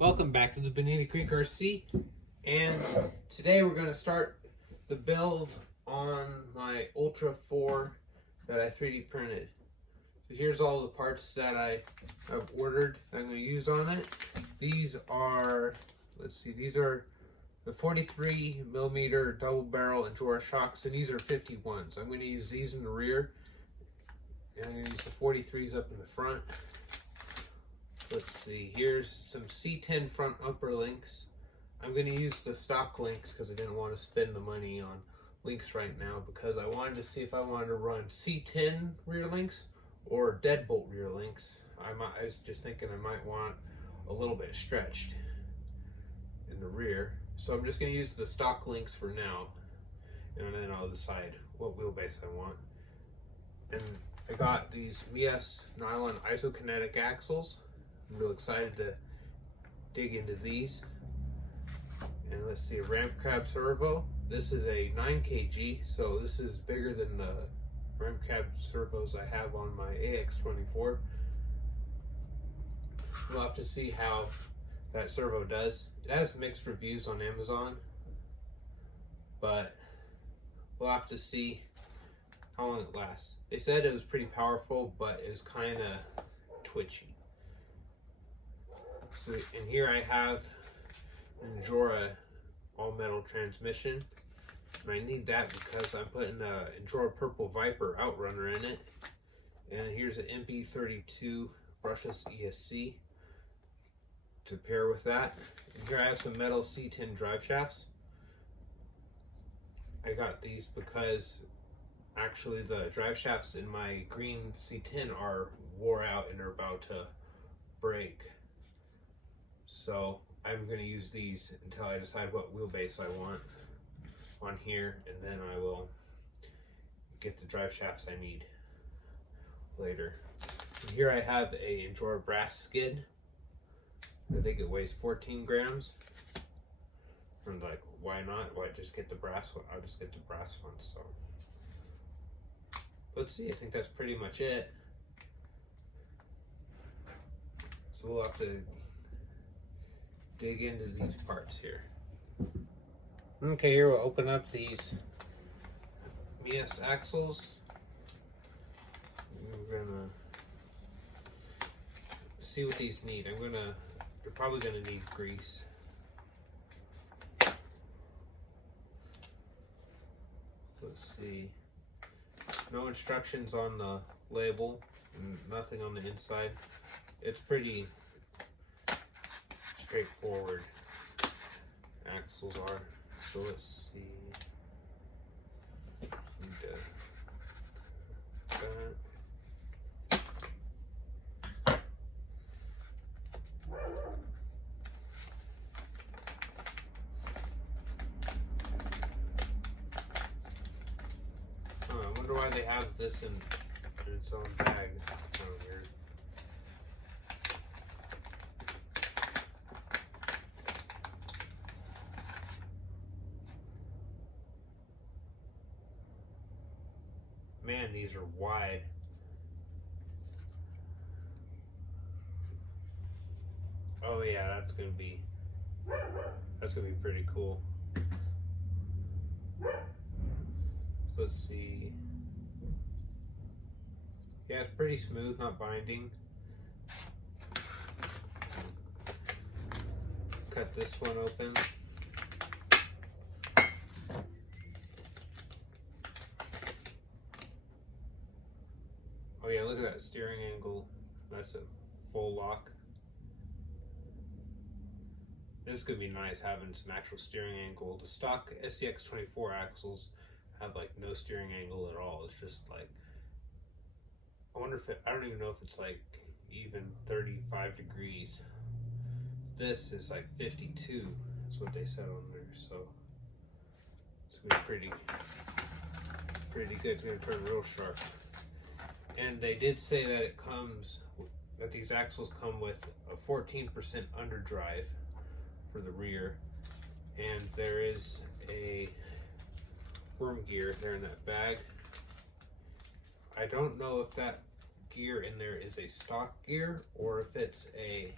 Welcome back to the Bonita Creek RC, and today we're going to start the build on my Ultra4 that I 3D printed. So here's all the parts that I have ordered I'm going to use on it. These are, these are the 43mm double barrel Endura shocks, and these are 51s. I'm going to use these in the rear, and I'm going to use the 43s up in the front. Let's see, here's some C10 front upper links. I'm going to use the stock links because I didn't want to spend the money on links right now, because I wanted to see if I wanted to run C10 rear links or deadbolt rear links. I was just thinking I might want a little bit stretched in the rear. So I'm just going to use the stock links for now, and then I'll decide what wheelbase I want. And I got these Mias nylon isokinetic axles. I'm real excited to dig into these. And let's see, a ramp cab servo. This is a 9 kg, so this is bigger than the ramp cab servos I have on my AX24. We'll have to see how that servo does. It has mixed reviews on Amazon, but we'll have to see how long it lasts. They said it was pretty powerful, but it was kind of twitchy. So, and here I have an Endura all-metal transmission, and I need that because I'm putting a Endura Purple Viper Outrunner in it. And here's an MP32 brushless ESC to pair with that. And here I have some metal C10 drive shafts. I got these because actually the drive shafts in my green C10 are wore out and are about to break. So I'm going to use these until I decide what wheelbase I want on here, and then I will get the drive shafts I need later. And here I have a Endura brass skid. I think it weighs 14 grams. I'm like, why not? Why just get the brass one? I'll just get the brass one. So let's see, I think that's pretty much it. So we'll have to dig into these parts here. Okay, here we'll open up these Mias axles. We're gonna see what these need. You're probably gonna need grease. Let's see. No instructions on the label, nothing on the inside. It's pretty straightforward, axles are. So let's see. Need that. I wonder why they have this in its own bag. That's kind of weird. Man, these are wide. Oh yeah, that's gonna be pretty cool. So let's see. Yeah, it's pretty smooth, not binding. Cut this one open. Oh yeah, look at that steering angle. That's a full lock. This is gonna be nice having some actual steering angle. The stock SCX24 axles have like no steering angle at all. It's just like, I wonder if I don't even know if it's like even 35 degrees. This is like 52. That's what they said on there. So it's gonna be pretty good. It's gonna turn real sharp. And they did say that that these axles come with a 14% underdrive for the rear, and there is a worm gear there in that bag. I don't know if that gear in there is a stock gear or if it's a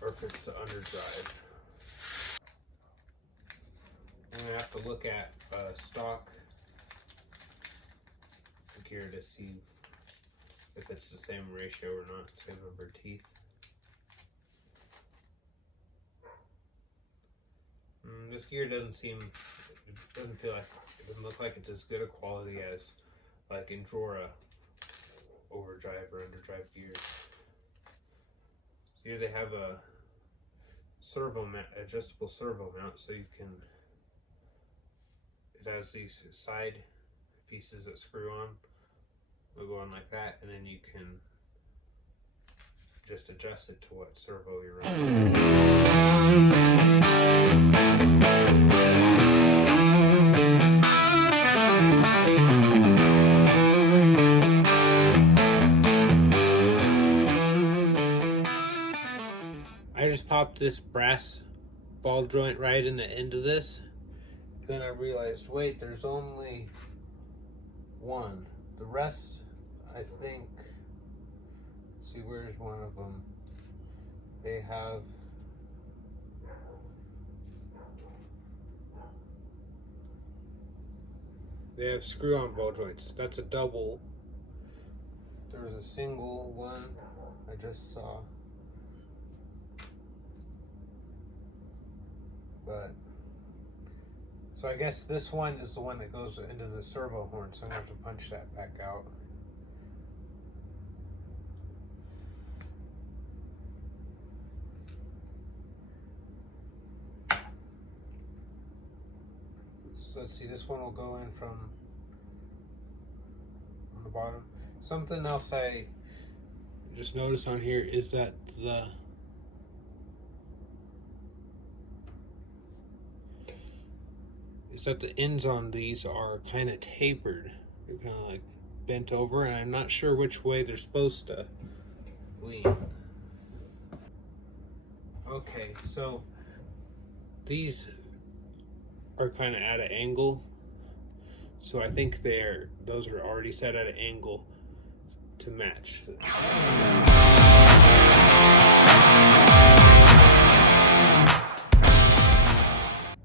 or if it's the underdrive. I'm gonna have to look at stock gear to see if it's the same ratio or not, same number of teeth. This gear doesn't feel like, it doesn't look like it's as good a quality as like Endura overdrive or underdrive gears. Here they have a servo mount, adjustable servo mount, so you can, it has these side pieces that screw on. They'll go on like that, and then you can just adjust it to what servo you're running. I just popped this brass ball joint right in the end of this. Then I realized, wait, there's only one. The rest, I think, let's see, where's one of them? They have screw-on ball joints. That's a double. There was a single one I just saw. But so I guess this one is the one that goes into the servo horn, so I'm gonna have to punch that back out. So let's see, this one will go in from on the bottom. Something else I just noticed on here is that the ends on these are kind of tapered. They're kind of like bent over, and I'm not sure which way they're supposed to lean. Okay, so these are kind of at an angle, so I think those are already set at an angle to match.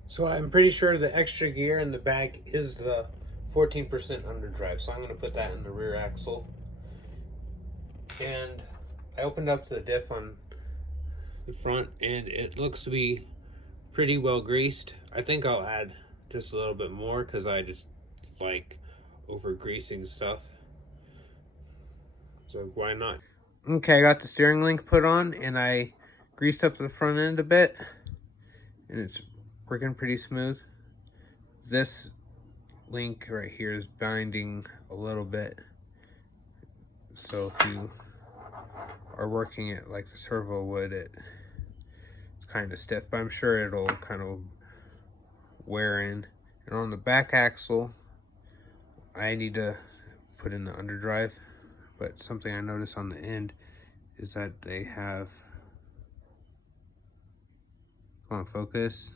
So I'm pretty sure the extra gear in the back is the 14% underdrive. So I'm going to put that in the rear axle. And I opened up the diff on the front, and it looks to be pretty well greased. I think I'll add just a little bit more because I just like over greasing stuff. So why not? Okay, I got the steering link put on, and I greased up the front end a bit, and it's working pretty smooth. This link right here is binding a little bit, so if you are working it like the servo would, it's kind of stiff, but I'm sure it'll kind of wear in. And on the back axle, I need to put in the underdrive, but something I noticed on the end is that they have, come on, focus.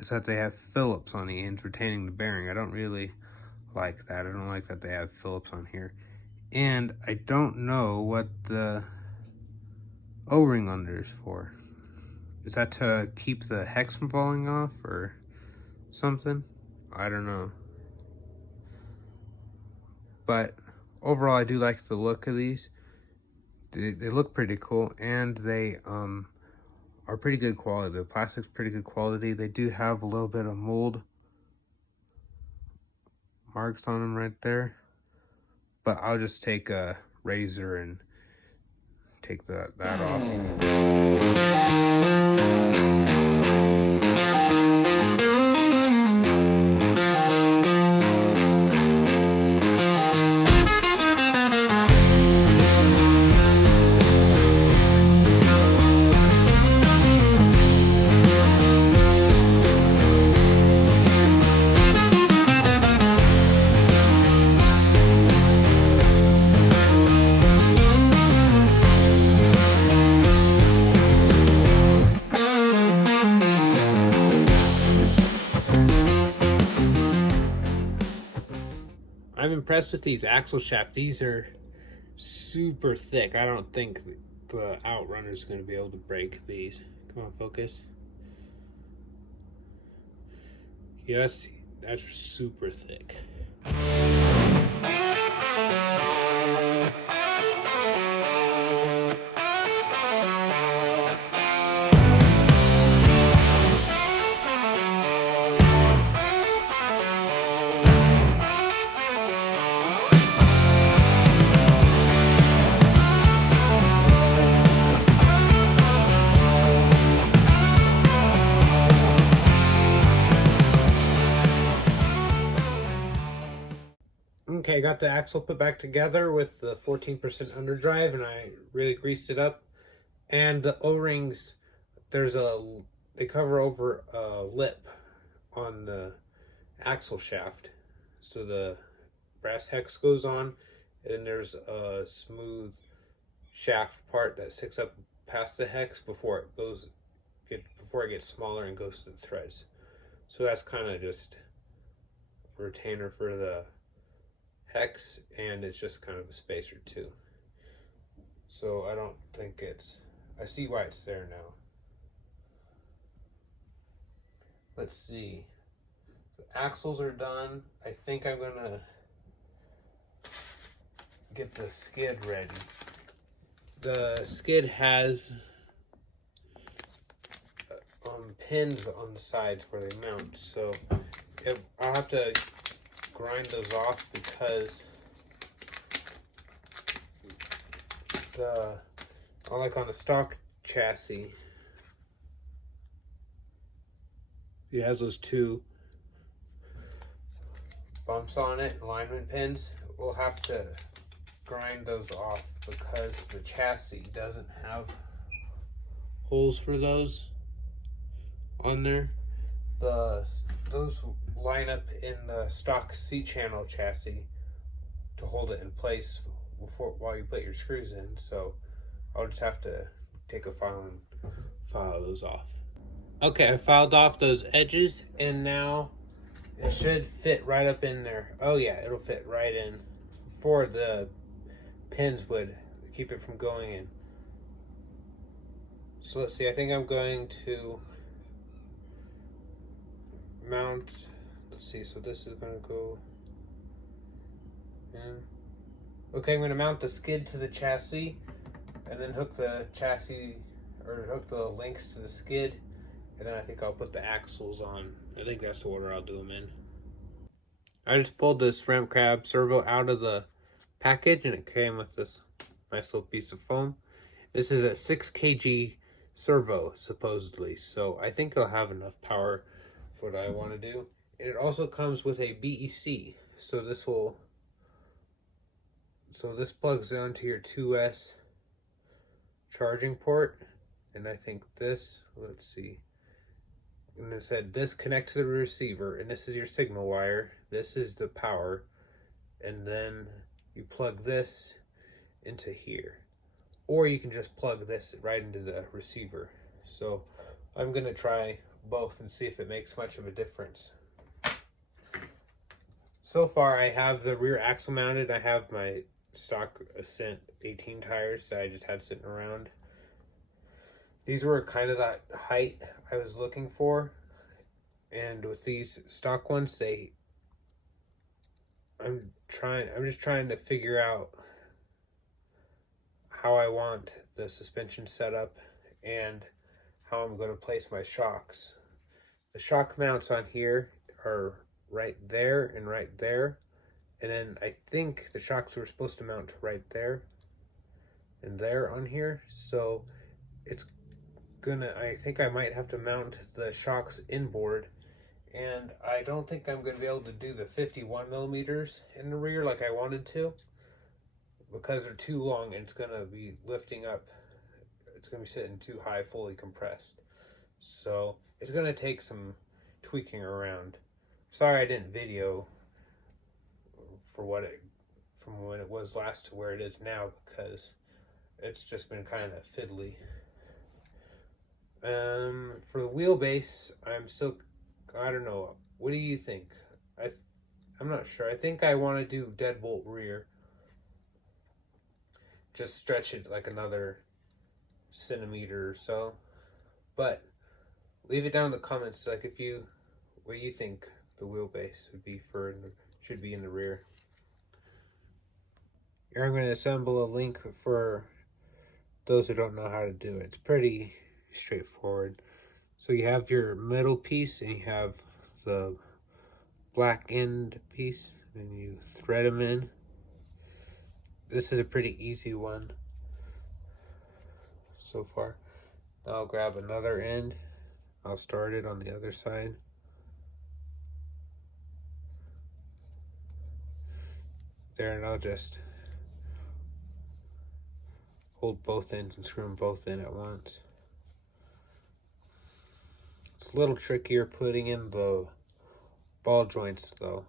Is that they have Phillips on the ends retaining the bearing. I don't really like that. I don't like that they have Phillips on here. And I don't know what the O-ring under is for. Is that to keep the hex from falling off or something? I don't know. But overall, I do like the look of these. They look pretty cool, and they are pretty good quality. The plastic's pretty good quality. They do have a little bit of mold marks on them right there, but I'll just take a razor and take that off. I'm impressed with these axle shafts. These are super thick. I don't think the Outrunner is going to be able to break these. Come on, focus. Yeah, that's super thick. Okay, got the axle put back together with the 14% underdrive, and I really greased it up. And the O-rings, they cover over a lip on the axle shaft. So the brass hex goes on, and there's a smooth shaft part that sticks up past the hex before it gets smaller and goes to the threads. So that's kind of just a retainer for the hex, and it's just kind of a spacer too. So I don't think I see why it's there now. Let's see. The axles are done. I think I'm gonna get the skid ready. The skid has pins on the sides where they mount, so I'll have to grind those off because like on the stock chassis, it has those two bumps on it, alignment pins. We'll have to grind those off because the chassis doesn't have holes for those on there. Those line up in the stock C-channel chassis to hold it in place while you put your screws in. So I'll just have to take a file and file those off. Okay, I filed off those edges, and now it should fit right up in there. Oh yeah, it'll fit right in. Before, the pins would keep it from going in. So let's see, I think I'm going to mount, let's see, so this is going to go in. Okay, I'm going to mount the skid to the chassis and then hook the links to the skid, and then I think I'll put the axles on. I think that's the order I'll do them in. I just pulled this ramp cab servo out of the package, and it came with this nice little piece of foam. This is a 6 kg servo, supposedly, so I think it'll have enough power for what I want to do. It also comes with a BEC, so this plugs onto your 2S charging port, and I think this, let's see, and it said this connects to the receiver, and this is your signal wire, this is the power, and then you plug this into here, or you can just plug this right into the receiver. So I'm gonna try both and see if it makes much of a difference. So far I have the rear axle mounted. I have my stock Ascent 18 tires that I just had sitting around. These were kind of that height I was looking for, and with these stock ones, I'm just trying to figure out how I want the suspension set up and how I'm going to place my shocks. The shock mounts on here are right there and right there, and then I think the shocks were supposed to mount right there and there on here, so I think I might have to mount the shocks inboard, and I don't think I'm going to be able to do the 51 millimeters in the rear like I wanted to, because they're too long and it's going to be lifting up. It's going to be sitting too high, fully compressed. So it's going to take some tweaking around. Sorry I didn't video from when it was last to where it is now, because it's just been kind of fiddly. For the wheelbase, I don't know. What do you think? I'm not sure. I think I want to do deadbolt rear. just stretch it like another centimeter or so. But leave it down in the comments, like what you think the wheelbase would be should be in the rear. Here I'm going to assemble a link for those who don't know how to do it. It's pretty straightforward. So you have your middle piece and you have the black end piece, and you thread them in. This is a pretty easy one so far. Now I'll grab another end. I'll start it on the other side. There, and I'll just hold both ends and screw them both in at once. It's a little trickier putting in the ball joints though,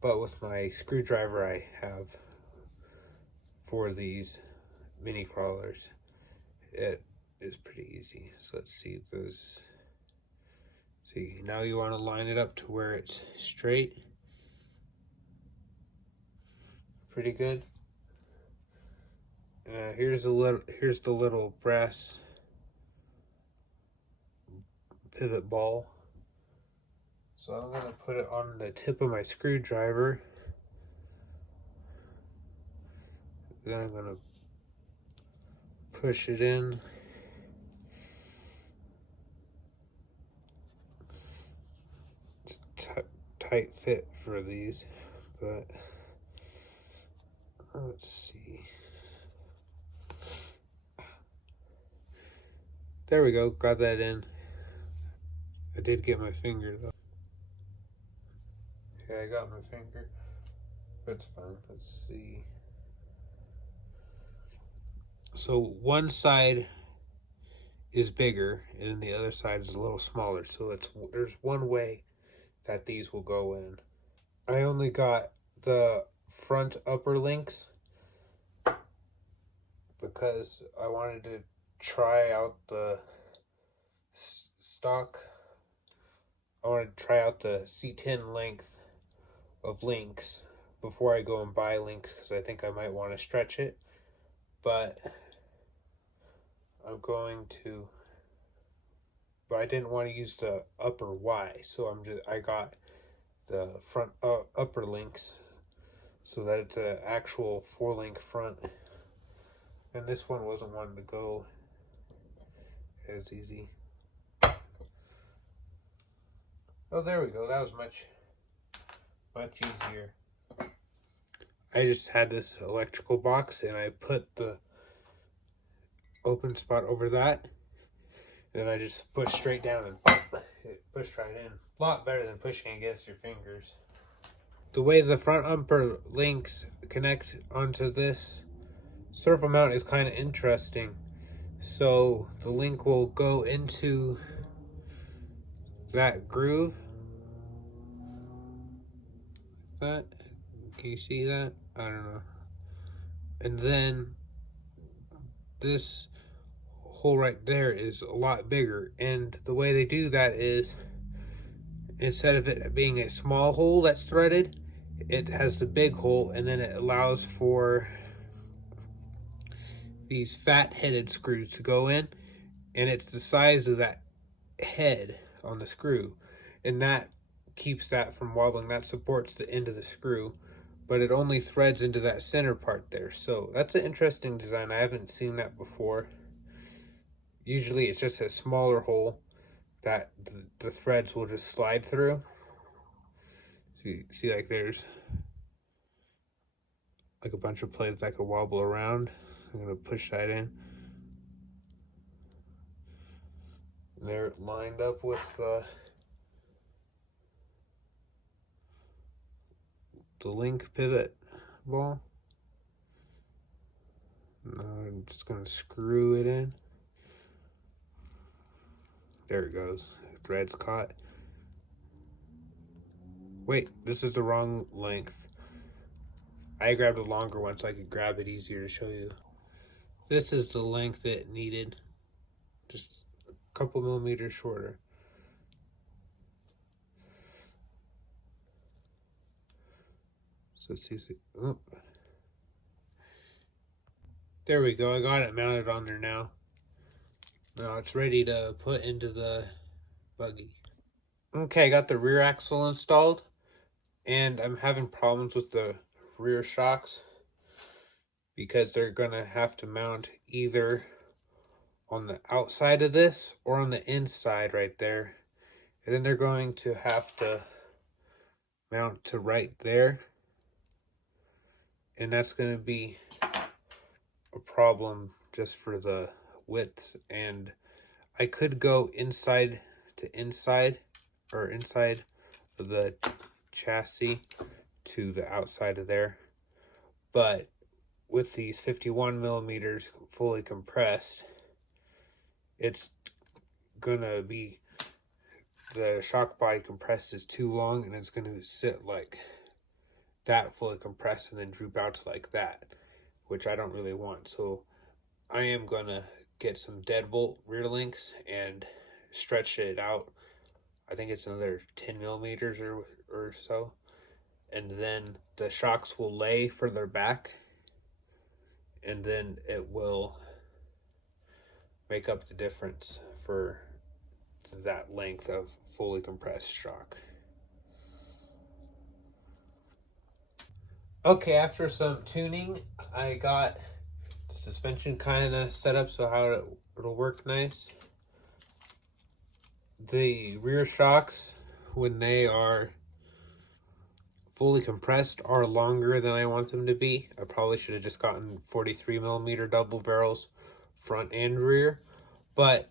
but with my screwdriver I have for these mini crawlers, it is pretty easy. So let's see those. See, now you want to line it up to where it's straight. Pretty good. Here's the little brass pivot ball. So I'm gonna put it on the tip of my screwdriver. Then I'm gonna push it in. It's tight fit for these, but let's see. There we go, got that in. I did get my finger though. Okay, I got my finger. That's fine. Let's see. So one side is bigger and the other side is a little smaller. So there's one way that these will go in. I only got the front upper links because I wanted to try out the stock. I wanted to try out the C10 length of links before I go and buy links, because I think I might want to stretch it. But I didn't want to use the upper Y, so I got the front upper links so that it's an actual 4-link front. And this one wasn't wanting to go as easy. Oh, there we go. That was much easier. I just had this electrical box and I put the open spot over that. Then I just push straight down and pop, it pushed right in. A lot better than pushing against your fingers. The way the front upper links connect onto this servo mount is kind of interesting. So the link will go into that groove. Can you see that? I don't know. And then this hole right there is a lot bigger, and the way they do that is, instead of it being a small hole that's threaded, it has the big hole, and then it allows for these fat-headed screws to go in, and it's the size of that head on the screw, and that keeps that from wobbling. That supports the end of the screw, but it only threads into that center part there. So that's an interesting design. I haven't seen that before. Usually it's just a smaller hole that the threads will just slide through. See, like there's like a bunch of plates that could wobble around. I'm gonna push that in. And they're lined up with the link pivot ball. Now I'm just gonna screw it in. There it goes. Thread's caught. Wait, this is the wrong length. I grabbed a longer one so I could grab it easier to show you. This is the length it needed. Just a couple millimeters shorter. So see, oh. There we go, I got it mounted on there now. Now it's ready to put into the buggy. Okay, I got the rear axle installed, and I'm having problems with the rear shocks because they're gonna have to mount either on the outside of this or on the inside right there. And then they're going to have to mount to right there. And that's going to be a problem just for the width. And I could go inside to inside, or inside of the chassis to the outside of there. But with these 51 millimeters fully compressed, it's gonna be, the shock body compressed is too long, and it's gonna sit like that fully compressed and then droop out to like that, which I don't really want. So I am gonna get some deadbolt rear links and stretch it out. I think it's another 10 millimeters or so, and then the shocks will lay further back, and then it will make up the difference for that length of fully compressed shock. Okay, after some tuning, I got the suspension kind of set up so how it'll work nice. The rear shocks, when they are fully compressed, are longer than I want them to be. I probably should have just gotten 43 millimeter double barrels front and rear, but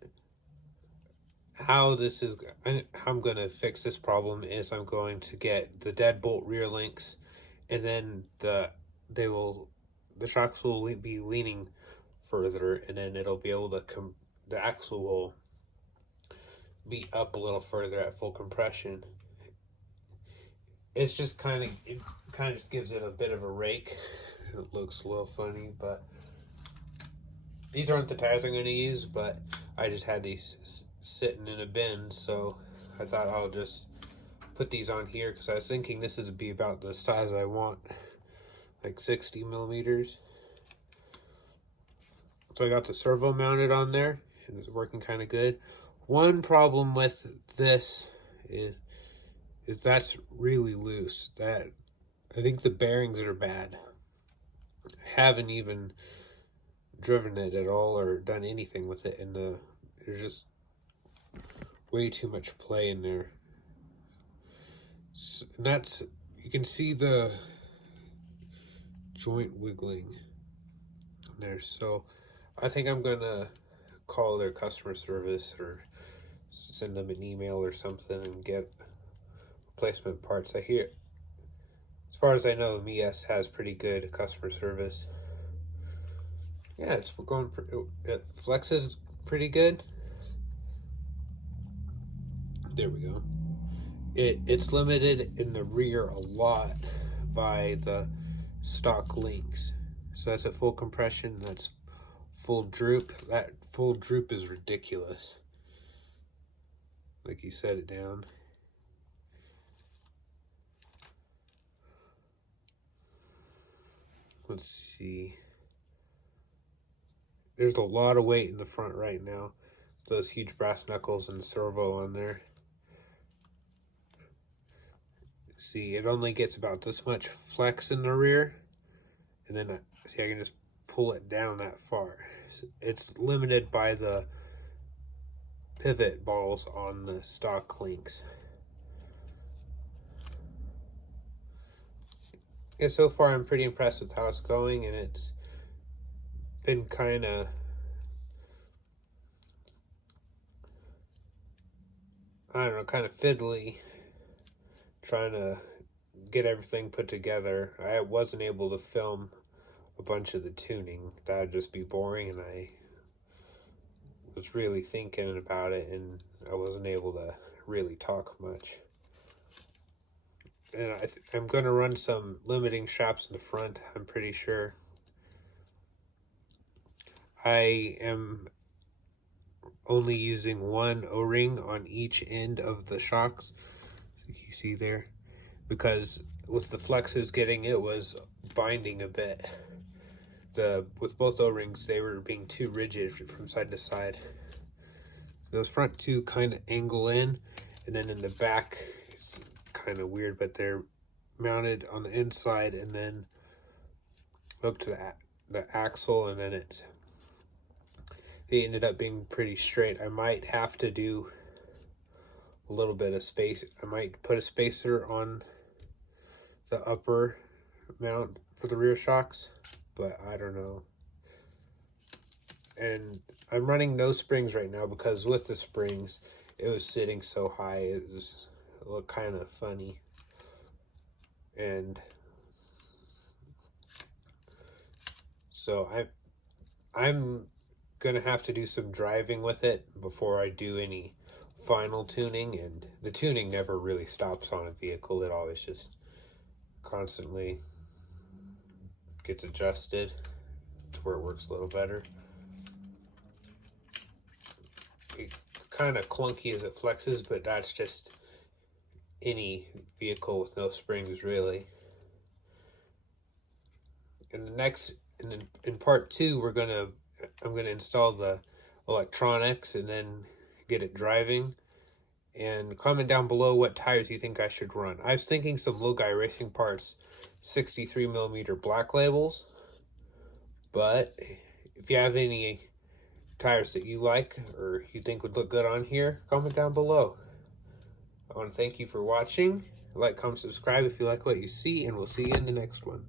how I'm going to fix this problem is I'm going to get the deadbolt rear links, and then the shocks will be leaning further, and then it'll be able to the axle will be up a little further at full compression. It's just it kind of just gives it a bit of a rake. It looks a little funny, but these aren't the tires I'm going to use, but I just had these sitting in a bin, so I thought I'll just put these on here because I was thinking this would be about the size I want, like 60 millimeters. So I got the servo mounted on there, and it's working kind of good. One problem with this is that's really loose. That I think the bearings are bad. I haven't even driven it at all or done anything with it, and there's just way too much play in there. So, and that's, you can see the joint wiggling in there. So I think I'm gonna call their customer service or send them an email or something and get replacement parts. I hear, as far as I know, MES has pretty good customer service. Yeah, it's going, it flexes pretty good. There we go. It's limited in the rear a lot by the stock links. So that's a full compression, that's full droop. That full droop is ridiculous. Like you set it down. Let's see. There's a lot of weight in the front right now. Those huge brass knuckles and the servo on there. See, it only gets about this much flex in the rear, and then see, I can just pull it down that far. It's limited by the pivot balls on the stock links. Yeah, so far I'm pretty impressed with how it's going, and it's been kind of fiddly trying to get everything put together. I wasn't able to film a bunch of the tuning. That would just be boring, and I was really thinking about it, and I wasn't able to really talk much. And I'm going to run some limiting straps in the front, I'm pretty sure. I am only using one O-ring on each end of the shocks, you see there, because with the flexes getting, it was binding a bit. with both O-rings, they were being too rigid from side to side. Those front two kind of angle in, and then in the back it's kind of weird, but they're mounted on the inside and then hooked to the axle, and then they ended up being pretty straight. I might have to do a little bit of space. I might put a spacer on the upper mount for the rear shocks, but I don't know. And I'm running no springs right now because with the springs, it was sitting so high, it looked kind of funny. And so I'm gonna have to do some driving with it before I do any final tuning, and the tuning never really stops on a vehicle. It always just constantly gets adjusted to where it works a little better. Kind of clunky as it flexes, but that's just any vehicle with no springs, really. In the next, in part 2, I'm gonna install the electronics and then get it driving. And comment down below what tires you think I should run. I was thinking some Low Guy Racing Parts 63mm black labels, but if you have any tires that you like or you think would look good on here, comment down below. I want to thank you for watching. Like, comment, subscribe if you like what you see, and we'll see you in the next one.